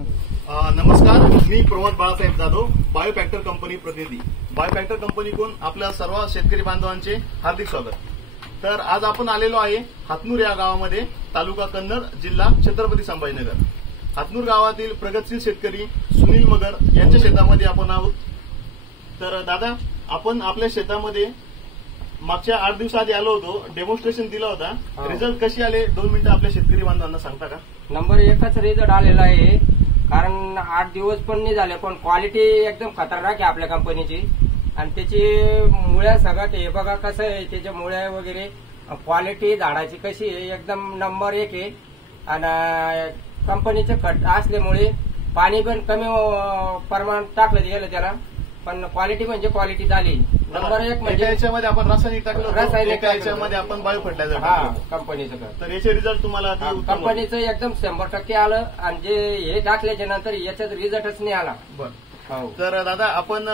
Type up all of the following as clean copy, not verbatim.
नमस्कार, मी प्रमोद बाळासाहेब जाधव, बायोफॅक्टर कंपनी प्रतिनिधी. बायोफॅक्टर कंपनीकडून आपल्या सर्व शेतकरी बांधवांचे हार्दिक स्वागत. तर आज आपण आलेलो आहे हातनूर या गावामध्ये, तालुका कन्नड, जिल्हा छत्रपती संभाजीनगर. हातनूर गावातील प्रगतशील शेतकरी सुनील मगर यांच्या शेतामध्ये आपण आहोत. तर दादा, आपण आपल्या शेतामध्ये मागच्या 8 दिवसाआधी आलो होतो, डेमॉन्स्ट्रेशन दिला होता. रिझल्ट कशी आले 2 मिनिटं आपल्या शेतकरी बांधवांना सांगता का? नंबर 1च रिझल्ट आलेला आहे. कारण 8 दिवस पण नाही झाले, पण क्वालिटी एकदम खतरनाक आहे आपल्या कंपनीची. आणि त्याची मुळ्या सगळ्यात हे बघा कसं आहे, त्याच्या मुळ्या वगैरे क्वालिटी झाडाची कशी आहे, एकदम नंबर 1 आहे. आणि कंपनीचे खत असल्यामुळे पाणी पण कमी प्रमाणात टाकलं गेलं त्याला, पण क्वालिटी म्हणजे क्वालिटी झाली नंबर 1. म्हणजे याच्यामध्ये आपण रासायनिक टाकलं, रासायनिक याच्यामध्ये आपण बायो फर्टिलायझर कंपनीचं खत. तर याचे रिझल्ट तुम्हाला कंपनीचं एकदम 100% आलं. आणि जे हे टाकल्याच्या नंतर याच्यात रिझल्टच नाही आला. तर दादा, आपण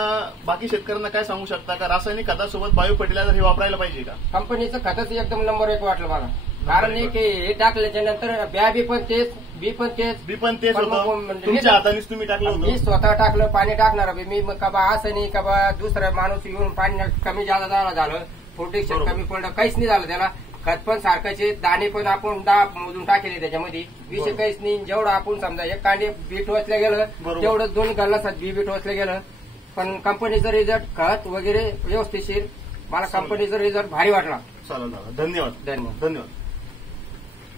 बाकी शेतकऱ्यांना काय सांगू शकता का, रासायनिक खतासोबत बायो फर्टिलायझर हे वापरायला पाहिजे का? कंपनीचं खतच एकदम नंबर 1 वाटलं मला. कारण हे टाकल्याच्या नंतर बी पण तेच, बी पण तेच होतं. तुमच्या हातानेच तुम्ही टाकलं होतं? मी स्वतः टाकलं. पाणी टाकणार मी कबा असं नाही कबा दुसरा माणूस येऊन पाणी कमी जादा झालं, प्रोटेक्शन कमी पडलं, काहीच नाही झालं त्याला. खत पण सारखाचे, दाणे पण आपण 10 मोजून टाकले त्याच्यामध्ये, विषय काहीच नाही. जेवढं आपण समजा एक कांडे बीट वाचलं गेलं तेवढं 2 गल्लासात बीट वाचलं गेलं. पण कंपनीचं रिझल्ट खत वगैरे व्यवस्थितशीर, मला कंपनीचा रिझल्ट भारी वाटला. चालेल दादा, धन्यवाद.